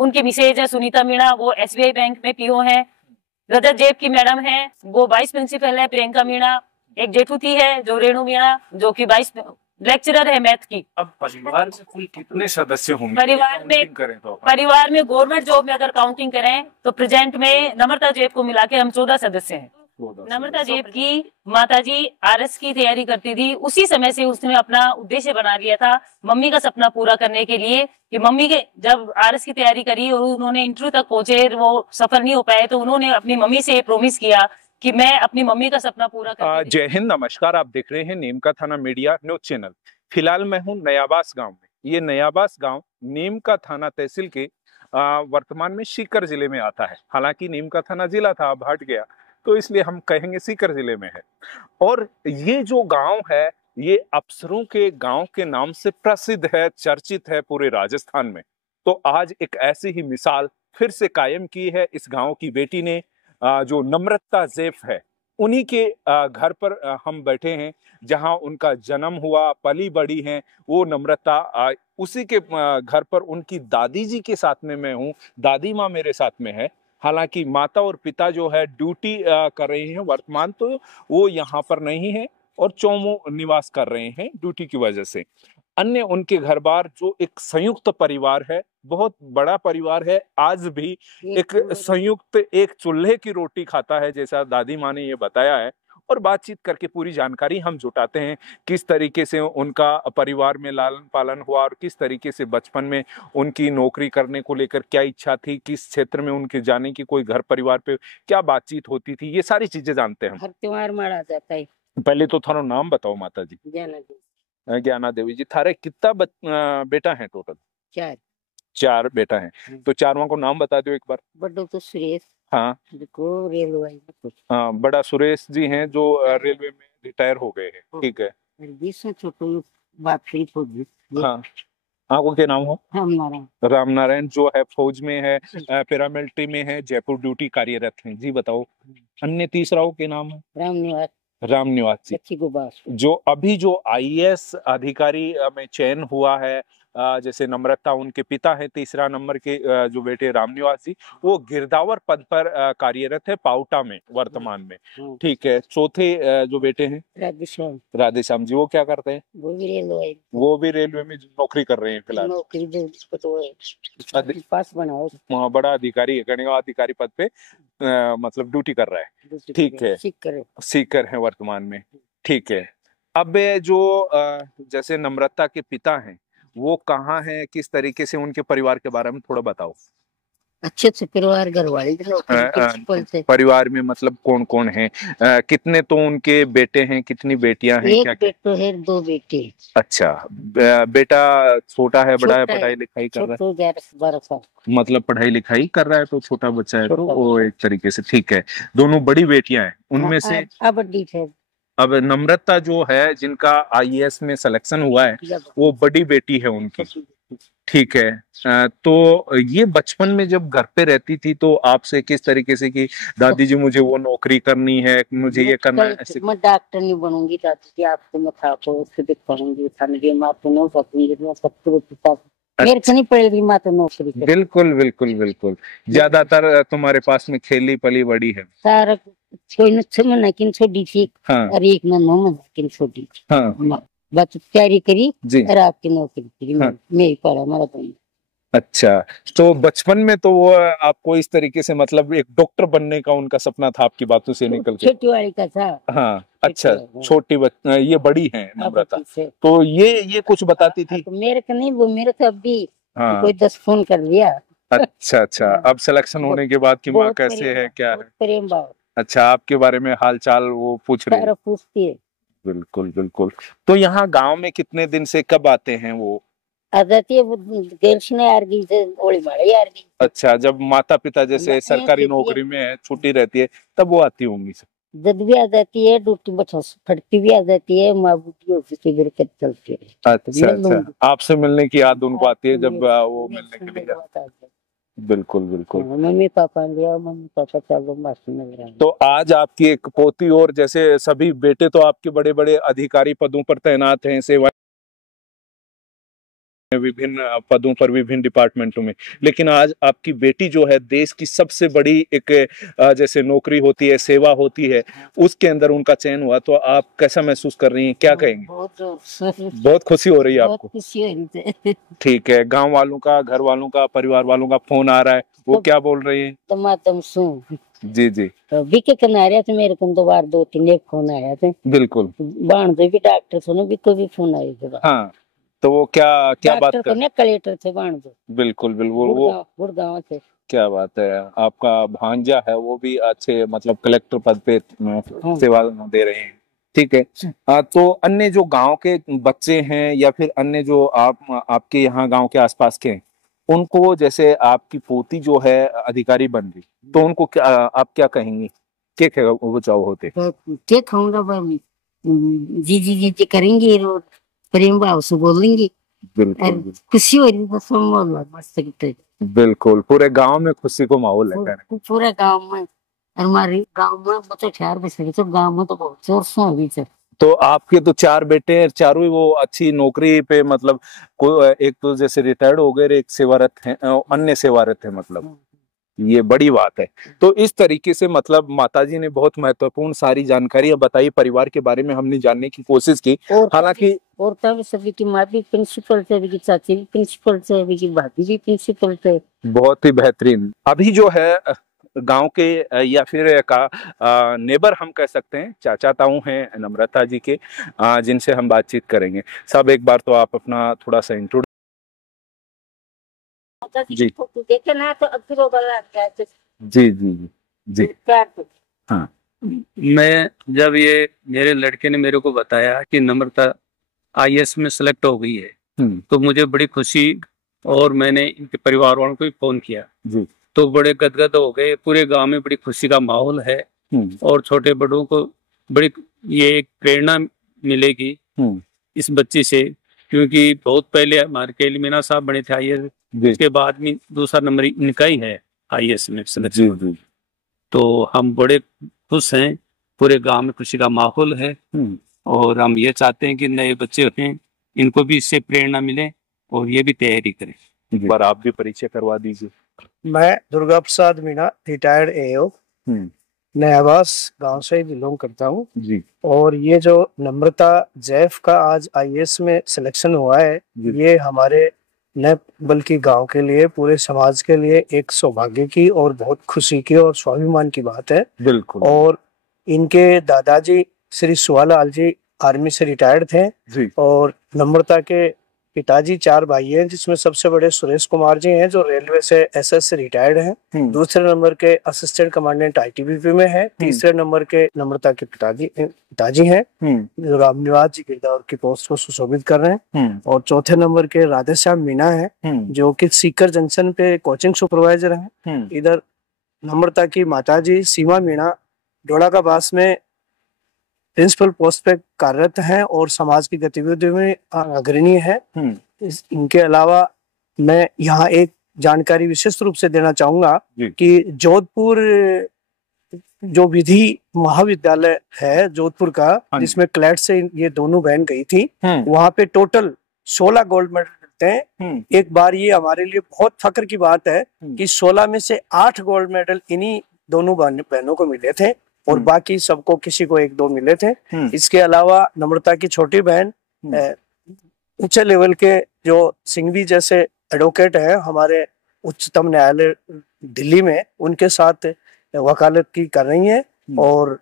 उनकी मिसेज है सुनीता मीणा, वो SBI बैंक में PO है। रजत जेब की मैडम है, वो वाइस प्रिंसिपल है, प्रियंका मीणा। एक जेठूथी है जो रेणु मीणा, जो कि वाइस लेक्चरर है मैथ की। अब परिवार में कुल कितने सदस्य होंगे? परिवार में गवर्नमेंट जॉब में अगर काउंटिंग करें तो प्रेजेंट में नम्रता जेब को मिला के हम 14 सदस्य हैं। नम्रता जेब की माताजी RS की तैयारी करती थी, उसी समय से उसने अपना उद्देश्य बना लिया था मम्मी का सपना पूरा करने के लिए कि मम्मी के जब RS की तैयारी करी और उन्होंने इंटरव्यू तक पहुंचे, वो सफल नहीं हो पाए, तो उन्होंने अपनी मम्मी से प्रॉमिस किया कि मैं अपनी मम्मी का सपना पूरा करूंगी। जय हिंद, नमस्कार। आप देख रहे हैं नीमका थाना मीडिया न्यूज चैनल। फिलहाल मैं हूं नयाबास गांव में। ये नयाबास गांव नीमका थाना तहसील के वर्तमान में सीकर जिले में आता है। हालांकि नीमका थाना जिला था, अब हट गया, तो इसलिए हम कहेंगे सीकर जिले में है। और ये जो गांव है, ये अफसरों के गांव के नाम से प्रसिद्ध है, चर्चित है पूरे राजस्थान में। तो आज एक ऐसी ही मिसाल फिर से कायम की है इस गांव की बेटी ने, जो नम्रता जेब है। उन्हीं के घर पर हम बैठे हैं, जहां उनका जन्म हुआ, पली बड़ी हैं वो नम्रता। उसी के घर पर उनकी दादी जी के साथ में मैं हूँ, दादी माँ मेरे साथ में है। हालांकि माता और पिता जो है ड्यूटी कर रहे हैं वर्तमान, तो वो यहाँ पर नहीं है और चौमो निवास कर रहे हैं ड्यूटी की वजह से। अन्य उनके घर बार जो एक संयुक्त परिवार है, बहुत बड़ा परिवार है, आज भी एक संयुक्त एक चूल्हे की रोटी खाता है, जैसा दादी माँ ने ये बताया है। और बातचीत करके पूरी जानकारी हम जुटाते हैं, किस तरीके से उनका परिवार में लालन पालन हुआ और किस तरीके से बचपन में उनकी नौकरी करने को लेकर क्या इच्छा थी, किस क्षेत्र में उनके जाने की, कोई घर परिवार पे क्या बातचीत होती थी, ये सारी चीजें जानते हैं। हर त्योहार मनाया जाता है। पहले तो थारा नाम बताओ माता जी। ज्ञाना देवी जी। थारे कितना बेटा है टोटल? 4 बेटा है। तो चारों को नाम बता दो एक बार। बड़ा तो सुरेश, हाँ, रेलवे। हाँ, बड़ा सुरेश जी हैं जो रेलवे में रिटायर हो गए हैं। ठीक है। हाँ, आपको क्या नाम हो? राम नारायण जो है फौज में है, पैरामिलिट्री में है, जयपुर ड्यूटी कार्यरत हैं। जी बताओ। अन्य तीसरा के नाम है? राम निवास जी, जो अभी जो IAS अधिकारी में चयन हुआ है। जैसे नम्रता उनके पिता है, तीसरा नंबर के जो बेटे रामनिवास जी, वो गिरदावर पद पर कार्यरत है पाउटा में वर्तमान में। ठीक है। चौथे जो बेटे हैं राधेश्याम जी, वो क्या करते हैं? वो भी रेलवे में नौकरी कर रहे हैं फिलहाल। बड़ा अधिकारी है, गणित अधिकारी पद पे मतलब ड्यूटी कर रहा है। ठीक है। सीकर है वर्तमान में। ठीक है। अब जो जैसे नम्रता के पिता हैं, वो कहाँ हैं, किस तरीके से उनके परिवार के बारे में थोड़ा बताओ। अच्छे से परिवार, घरवाली परिवार में मतलब कौन कौन है, कितने तो उनके बेटे हैं, कितनी बेटियां हैं? एक बेटा है, 2 बेटे। अच्छा। बेटा छोटा है, बड़ा है, पढ़ाई लिखाई कर रहा है? 12 साल। मतलब पढ़ाई लिखाई कर रहा है, तो छोटा बच्चा है, तो वो एक तरीके से ठीक है। दोनों बड़ी बेटियां हैं, उनमें से अब नम्रता जो है, जिनका IAS में सिलेक्शन हुआ है, वो बड़ी बेटी है उनकी। ठीक है। तो ये बचपन में जब घर पे रहती थी तो आपसे किस तरीके से कि दादी जी मुझे वो नौकरी करनी है, मुझे ये करना है, ऐसे? मैं डॉक्टर नहीं बनूंगी दादी जी, आपको मैं खाको सिद्ध करूंगी, खाने माँ तो नहीं सकूंगी, मैं सब कुछ मेरे को नहीं पड़ेगी माँ तो नौकरी। बिल्कुल बिल्कुल बिल्कुल। ज्यादातर तुम्हारे पास में खेली पली बड़ी है सारा कोई न किन छोटी थी। हाँ। और एक न किन छोटी थी। हाँ। बस तैयारी करी जी। और आपकी नौकरी करी। हाँ। मैं ही पढ़ा, मेरा तो। अच्छा, तो बचपन में तो वो आपको इस तरीके से मतलब एक डॉक्टर बनने का उनका सपना था, आपकी बातों से निकल के? छोटी वाली का था। हाँ। अच्छा, छोटी ये बड़ी है नम्रता, तो ये कुछ बताती थी? मेरे को नहीं, वो मेरे को अभी हाँ। कोई 10 फोन कर लिया। अच्छा। अब सिलेक्शन होने के बाद की माँ कैसे है, क्या है? प्रेम भाव। अच्छा, आपके बारे में हाल चाल वो पूछ रही है? पूछती है। बिल्कुल बिल्कुल। तो यहाँ गांव में कितने दिन से कब आते हैं वो? आ जाती है वो यार की। अच्छा, जब माता पिता जैसे सरकारी नौकरी में है, छुट्टी रहती है, तब वो आती होंगी? जब भी आ जाती है, ड्यूटी फटती भी आ जाती है, माँ की ऑफिस की बरकत चलती है। अच्छा। आपसे मिलने की याद उनको आती है जब वो मिलने के लिए? बिल्कुल बिल्कुल। मम्मी पापा लिया, मम्मी पापा चलो मस्त मिल रहा है। तो आज आपकी एक पोती, और जैसे सभी बेटे तो आपके बड़े बड़े अधिकारी पदों पर तैनात हैं, सेवा विभिन्न पदों पर, विभिन्न डिपार्टमेंटों में, लेकिन आज आपकी बेटी जो है देश की सबसे बड़ी एक जैसे नौकरी होती है, सेवा होती है, उसके अंदर उनका चयन हुआ, तो आप कैसा महसूस कर रही हैं, क्या कहेंगे? बहुत खुशी हो रही है आपको? खुशी हो रही है। ठीक है। गांव वालों का, घर वालों का, परिवार वालों का फोन आ रहा है, वो क्या बोल रही है? तुम सुन जी जी। बीके कनारिया थे मेरे को तो बार 2-3 एक फोन आया थे। बिल्कुल। बाण भी डॉक्टर सुनो बीको भी फोन आए थे। हाँ, तो वो क्या बात कर? कलेक्टर थे बाण। बिल्कुल बिल्कुल, वो गुड़गांव थे। क्या बात है, आपका भांजा है वो भी अच्छे मतलब कलेक्टर पद पे सेवा दे रहे हैं। ठीक है। तो अन्य जो गांव के बच्चे हैं या फिर अन्य जो आपके यहाँ गांव के आसपास के हैं, उनको, जैसे आपकी पोती जो है अधिकारी बन गई, तो उनको आप क्या कहेंगी? क्या वो चाहो होते? क्या कहूँगा, जी जी जी जी करेंगे, प्रेम भाव से बोलेंगे। बिल्कुल। खुशी हो रही है। बिल्कुल, पूरे गांव में खुशी को माहौल है। पूरे गांव में, हमारे गांव में बच्चे 4 बजे तो गांव में तो बहुत जोर से हो रही है। तो आपके तो 4 बेटे हैं, चारों ही वो अच्छी नौकरी पे, मतलब एक तो जैसे रिटायर्ड हो गए, एक सेवारत है, अन्य सेवारत है, मतलब ये बड़ी बात है। तो इस तरीके से मतलब माताजी ने बहुत महत्वपूर्ण सारी जानकारियां बताई, परिवार के बारे में हमने जानने की कोशिश की। हालांकि और तब सभी की माँ भी प्रिंसिपल थे, अभी की चाची भी प्रिंसिपल थे, अभी की भाभी भी प्रिंसिपल थे। बहुत ही बेहतरीन। अभी जो है गांव के या फिर का नेबर हम कह सकते हैं, चाचा ताऊ हैं नम्रता जी के, जिनसे हम बातचीत करेंगे। सब एक बार तो आप अपना थोड़ा सा इंट्रोड्यूस। जी देखे ना तो अब जी जी जी। हाँ, मैं जब ये मेरे लड़के ने मेरे को बताया कि नम्रता IAS में सेलेक्ट हो गई है, तो मुझे बड़ी खुशी, और मैंने इनके परिवार वालों को भी फोन किया जी। तो बड़े गदगद हो गए, पूरे गांव में बड़ी खुशी का माहौल है, और छोटे बड़ों को बड़ी ये एक प्रेरणा मिलेगी इस बच्ची से, क्योंकि बहुत पहले हमारे केली मीना साहब बने थे IAS, इसके बाद में दूसरा नंबर इनका ही है IAS में सिलेक्शन। तो हम बड़े खुश हैं, पूरे गांव में खुशी का माहौल है, और हम ये चाहते हैं कि नए बच्चे हैं इनको भी इससे प्रेरणा मिले और ये भी तैयारी करें। एक बार आप भी परिचय करवा दीजिए। मैं दुर्गा प्रसाद मीणा, रिटायर्ड AO, नयाबास गांव से बिलोंग करता हूँ जी। और ये जो नम्रता जैफ का आज IAS में सिलेक्शन हुआ है, ये हमारे न बल्कि गांव के लिए, पूरे समाज के लिए एक सौभाग्य की और बहुत खुशी की और स्वाभिमान की बात है। बिल्कुल। और इनके दादाजी श्री सुवालाल जी आर्मी से रिटायर्ड थे जी। और नम्रता के पिताजी 4 भाई हैं, जिसमें सबसे बड़े सुरेश कुमार जी हैं जो रेलवे से SS से रिटायर्ड हैं। दूसरे नंबर के असिस्टेंट कमांडेंट ITBP में है। तीसरे नंबर के नम्रता के पिताजी हैं जो रामनिवास जी गिरदावर की पोस्ट को सुशोभित कर रहे हैं। और चौथे नंबर के राधेश्याम मीणा है जो कि सीकर जंक्शन पे कोचिंग सुपरवाइजर है। इधर नम्रता की माताजी सीमा मीणा डोड़ा का पास में प्रिंसिपल पोस्ट पे कार्यरत हैं और समाज की गतिविधियों में अग्रणी है। इनके अलावा मैं यहाँ एक जानकारी विशेष रूप से देना चाहूंगा कि जोधपुर जो विधि महाविद्यालय है जोधपुर का, जिसमें क्लैट से ये दोनों बहन गई थी, वहाँ पे टोटल 16 गोल्ड मेडल मिलते हैं। एक बार ये हमारे लिए बहुत फख्र की बात है कि 16 में से 8 गोल्ड मेडल इन्हीं दोनों बहनों को मिले थे और बाकी सबको किसी को 1-2 मिले थे। इसके अलावा नम्रता की छोटी बहन ऊंचे लेवल के जो सिंघवी जैसे एडवोकेट है हमारे उच्चतम न्यायालय दिल्ली में, उनके साथ वकालत की कर रही हैं। और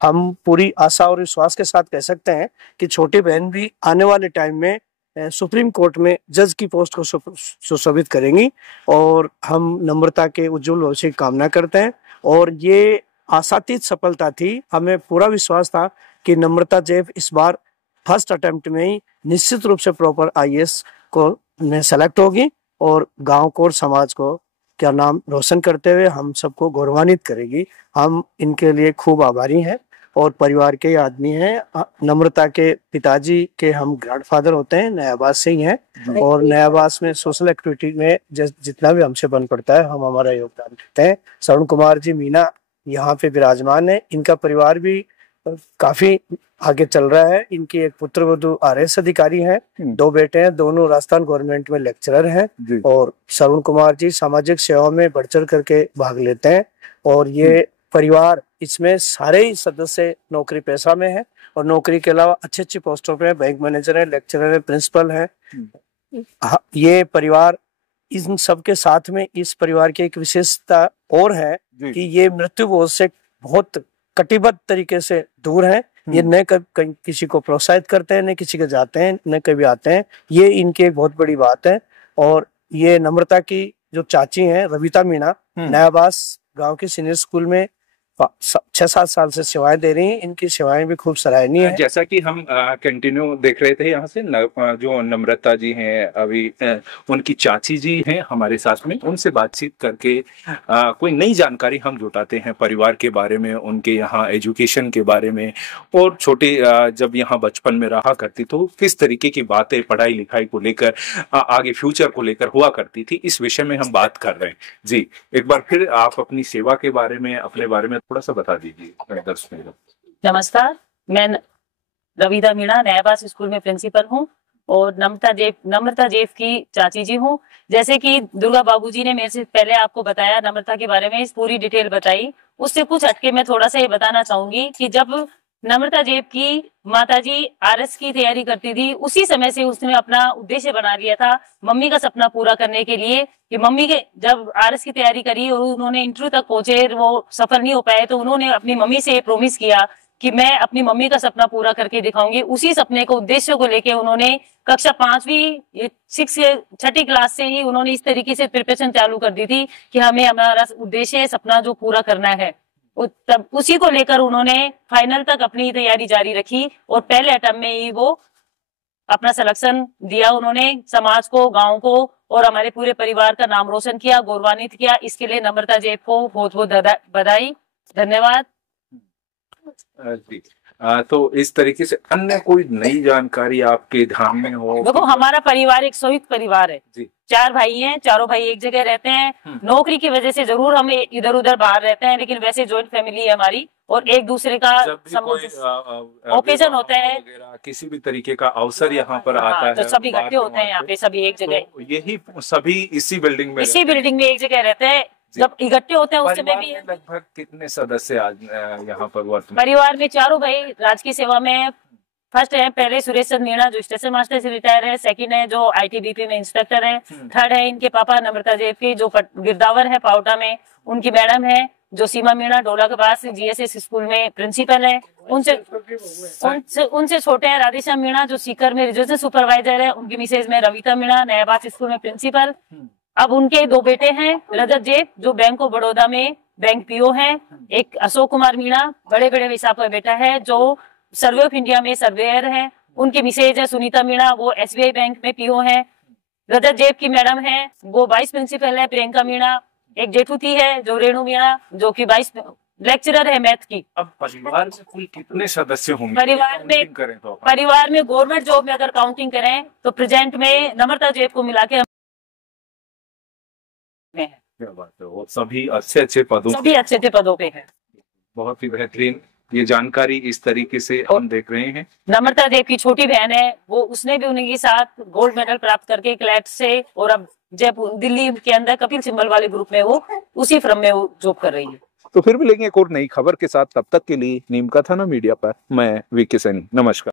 हम पूरी आशा और विश्वास के साथ कह सकते हैं कि छोटी बहन भी आने वाले टाइम में सुप्रीम कोर्ट में जज की पोस्ट को सुशोभित करेंगी। और हम नम्रता के उज्जवल भविष्य की कामना करते हैं। और ये आशातीत सफलता थी, हमें पूरा विश्वास था कि नम्रता जैफ इस बार फर्स्ट अटेम्प्ट में ही निश्चित रूप से प्रॉपर IAS को में सेलेक्ट होगी और गांव को और समाज को क्या नाम रोशन करते हुए हम सबको गौरवान्वित करेगी। हम इनके लिए खूब आभारी हैं और परिवार के आदमी हैं। नम्रता के पिताजी के हम ग्रैंडफादर होते हैं, नयाबास से ही हैं और नयाबास में सोशल एक्टिविटी में जितना भी हमसे बन पड़ता है हम हमारा योगदान देते हैं। शरण कुमार जी मीणा यहाँ पे विराजमान है, इनका परिवार भी काफी आगे चल रहा है। इनकी एक पुत्र वधू RS अधिकारी हैं, 2 बेटे हैं, दोनों राजस्थान गवर्नमेंट में लेक्चरर हैं और श्रवण कुमार जी सामाजिक सेवा में बढ़ चढ़ करके भाग लेते हैं। और ये परिवार, इसमें सारे ही सदस्य नौकरी पेशा में है और नौकरी के अलावा अच्छी अच्छी पोस्टों पे बैंक मैनेजर है, लेक्चरर है, प्रिंसिपल है। ये परिवार, इन सबके साथ में इस परिवार की एक विशेषता और है कि ये मृत्यु बोझ से बहुत कटिबद्ध तरीके से दूर है। ये न किसी को प्रोत्साहित करते हैं, न किसी के जाते हैं, न कभी आते हैं। ये इनकी एक बहुत बड़ी बात है। और ये नम्रता की जो चाची हैं, रविता मीणा, नयाबास गांव के सीनियर स्कूल में 6-7 साल से सेवाएं दे रही हैं। इनकी सेवाएं भी खूब सराहनीय है। जैसा कि हम कंटिन्यू देख रहे थे यहाँ से जो नम्रता जी हैं, अभी उनकी चाची जी हैं हमारे साथ में, उनसे बातचीत करके कोई नई जानकारी हम जुटाते हैं परिवार के बारे में, उनके यहाँ एजुकेशन के बारे में, और छोटे जब यहाँ बचपन में रहा करती तो किस तरीके की बातें पढ़ाई लिखाई को लेकर, आगे फ्यूचर को लेकर हुआ करती थी, इस विषय में हम बात कर रहे हैं। जी, एक बार फिर आप अपनी सेवा के बारे में, अपने बारे में थोड़ा सा बता दीजिए दर्शकों को। नमस्कार, मैं रविता मीणा नयाबास स्कूल में प्रिंसिपल हूँ और नम्रता जेफ की चाची जी हूँ। जैसे कि दुर्गा बाबूजी ने मेरे से पहले आपको बताया, नम्रता के बारे में पूरी डिटेल बताई, उससे कुछ हटके मैं थोड़ा सा ये बताना चाहूंगी कि जब नम्रता जेफ की माताजी RS की तैयारी करती थी, उसी समय से उसने अपना उद्देश्य बना लिया था मम्मी का सपना पूरा करने के लिए कि मम्मी के जब RS की तैयारी करी और उन्होंने इंटरव्यू तक पहुंचे, वो सफल नहीं हो पाए, तो उन्होंने अपनी मम्मी से प्रोमिस किया कि मैं अपनी मम्मी का सपना पूरा करके दिखाऊंगी। उसी सपने को, उद्देश्य को लेके उन्होंने कक्षा 5वीं 6ठी क्लास से ही उन्होंने इस तरीके से प्रिपरेशन चालू कर दी थी कि हमें हमारा उद्देश्य, सपना जो पूरा करना है, तब उसी को लेकर उन्होंने फाइनल तक अपनी तैयारी जारी रखी और पहले अटेम्प्ट में ही वो अपना सिलेक्शन दिया। उन्होंने समाज को, गांव को और हमारे पूरे परिवार का नाम रोशन किया, गौरवान्वित किया। इसके लिए नम्रता जेफ को बहुत बहुत बधाई, धन्यवाद। तो इस तरीके से अन्य कोई नई जानकारी आपके ध्यान में हो? देखो, हमारा परिवार एक संयुक्त परिवार है जी। 4 भाई हैं, चारों भाई एक जगह रहते हैं। नौकरी की वजह से जरूर हम इधर उधर बाहर रहते हैं, लेकिन वैसे जॉइंट फैमिली है हमारी और एक दूसरे का ओकेजन होता है, किसी भी तरीके का अवसर यहाँ पर आता है, तो सभी इकट्ठे होते हैं यहाँ पे, सभी एक जगह। तो यही सभी इसी बिल्डिंग में एक जगह रहते हैं। जब इकट्ठे होते हैं उस समय भी लगभग कितने सदस्य आज यहाँ पर वर्तमान? परिवार में चारों भाई राजकीय सेवा में। फर्स्ट है पहले सुरेश चंद्र मीणा जो स्टेशन मास्टर से रिटायर है, सेकंड है जो ITBP में इंस्पेक्टर है, थर्ड है इनके पापा नम्रता जेफ की जो गिरदावर है पावटा में, उनकी मैडम है जो सीमा मीणा डोला के पास GSS स्कूल में प्रिंसिपल है। उनसे छोटे हैं राधेश्याम मीणा जो सीकर में रिजर्वेशन सुपरवाइजर है, उनकी मिसेज में रविता मीणा नयाबास स्कूल में प्रिंसिपल। अब उनके 2 बेटे हैं, रजत जेफ जो बैंक ऑफ बड़ौदा में बैंक PO हैं, एक अशोक कुमार मीणा बड़े हिसाब का बेटा है जो सर्वे ऑफ इंडिया में सर्वेयर है, उनकी मिसेज है सुनीता मीणा, वो SBI बैंक में PO है। रजत जेफ की मैडम है वो वाइस प्रिंसिपल है प्रियंका मीणा। एक जेठूती है जो रेणु मीणा जो की वाइस लेक्चरर है मैथ की। अब परिवार में कुल कितने सदस्य होंगे? परिवार में गवर्नमेंट जॉब में अगर काउंटिंग करें तो प्रेजेंट में नम्रता जेफ को मिला के क्या बात है, वो सभी अच्छे पदों पे है। बहुत ही बेहतरीन ये जानकारी इस तरीके से हम देख रहे हैं। नम्रता देव की छोटी बहन है, वो उसने भी उन्हीं के साथ गोल्ड मेडल प्राप्त करके क्लैट से, और अब जयपुर दिल्ली के अंदर कपिल सिब्बल वाले ग्रुप में वो उसी फर्म में वो जॉब कर रही है। तो फिर मिलेंगे एक और नई खबर के साथ, तब तक के लिए नीम का थाना मीडिया पर मैं VK सैनी, नमस्कार।